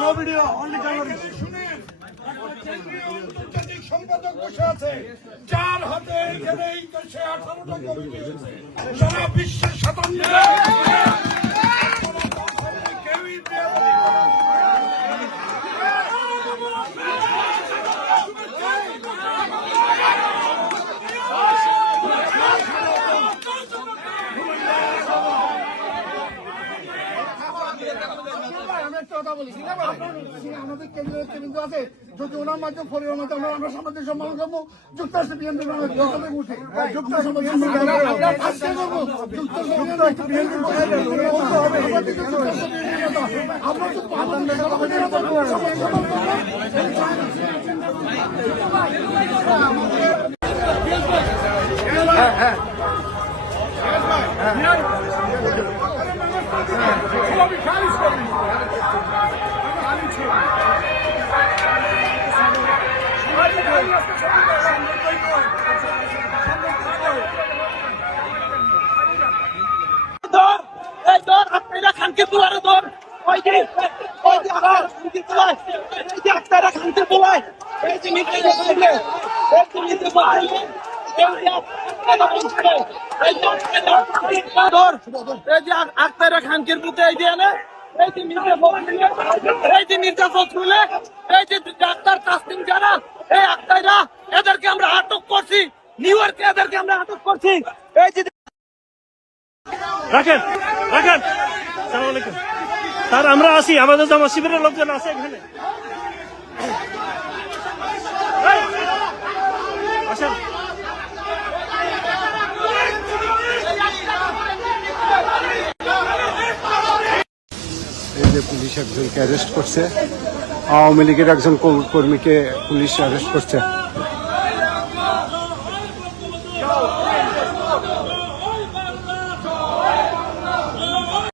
No video, only journalist. সম্পাদক বসে আছে, যার হাতে এখানে 18টা কমিটি হয়েছে, সারা বিশ্বের 57 আমাদের কেন্দ্রীয় কেন্দ্র আছে, যদি ওনার মাধ্যমে ফোনের মাধ্যমে আমরা সামাজিক সম্মান করবো, যুক্তরাষ্ট্র বিএনপি উঠে খানকির বুকে এই যে মির্জা ফখরুলে, এই যে ডাক্তার তাসলিম যারা, এই আক্তাইরা, এদেরকে আমরা আটক করছি, নিউ ইয়র্কে এদেরকে আমরা আটক করছি। এই যে রাখেন রাখেন, আসসালামু আলাইকুম স্যার, আমরা আছি, আমাদের জামা শিবিরের লোকজন আছে এখানে। আসেন। এই যে পুলিশ একজনকে অ্যারেস্ট করছে, আওয়ামী লীগের একজন কর্মীকে পুলিশ অ্যারেস্ট করছে।